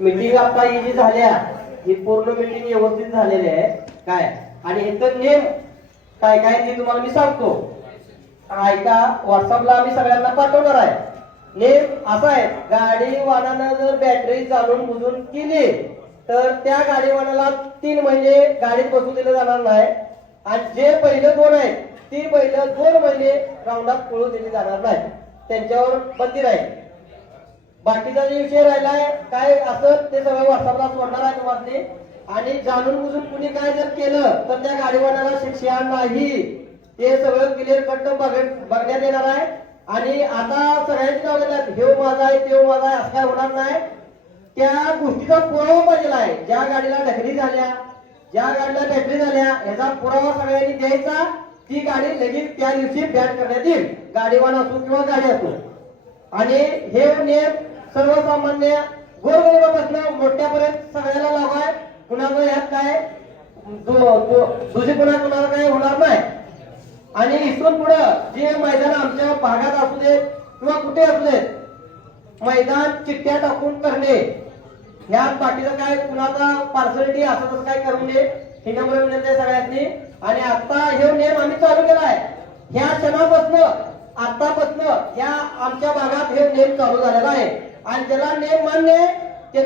Meeting आता ही जी झाल्या ही पूर्ण मीटिंग व्यवस्थित झालेली आहे काय, आणि इथं नेम काय काय ते तुम्हाला मी सांगतो ऐका. व्हॉट्सअपला आम्ही सगळ्यांना पाठवणार आहे. नेम असा आहे, गाडी वाहनानं जर बॅटरी चालून बुजून केली तर त्या गाडी वाहनाला 3 महिने गाडीत बसू दिलं जाणार नाही, आणि जे पहिले 2 आहेत ती पहिलं 2 महिने राऊंडात पळू दिली जाणार नाही, त्यांच्यावर बंदी राहील. बाकीचा जे विषय राहिलाय काय असं ते सगळं व्हॉट्सअपला सोडणार आहे तुम्हाला, आणि जाणून बुजून कुणी काय जर केलं तर त्या गाडीवाल्याला शिक्षा नाही, ते सगळं क्लिअर कट बघण्यात येणार आहे. आणि आता सगळ्यांची नाव घेतात हे माझा आहे ते माझा आहे असं काय होणार नाही. त्या गोष्टीचा पुरावा पाहिजे आहे, ज्या गाडीला ढकली झाल्या ज्या गाडीला बॅटरी झाल्या याचा पुरावा सगळ्यांनी द्यायचा. ती गाडी लगेच त्या दिवशी बॅन करण्यात येईल, गाडीवाला असो किंवा गाडी असो. आणि हे नियम सर्वसामान्य गोरगरिबापासून मोठ्यापर्यंत सगळ्याला लागू आहे. कुणाचं यात काय दुसरीपणा कुणाला काय होणार नाही. आणि इथून पुढं जे मैदान आमच्या भागात असू देत किंवा कुठे असू देत, मैदान चिठ्ठ्या टाकून करणे ह्यात बाकीचं काय कुणाचा पार्सलिटी असं तसं काय करू नये ही नम्र विनंती आहे सगळ्यांनी. आणि आता हे नियम आम्ही चालू केला आहे, ह्या क्षणापासून आतापासून ह्या आमच्या भागात हे नियम चालू झालेला आहे. आणि ज्याला नियम मान्य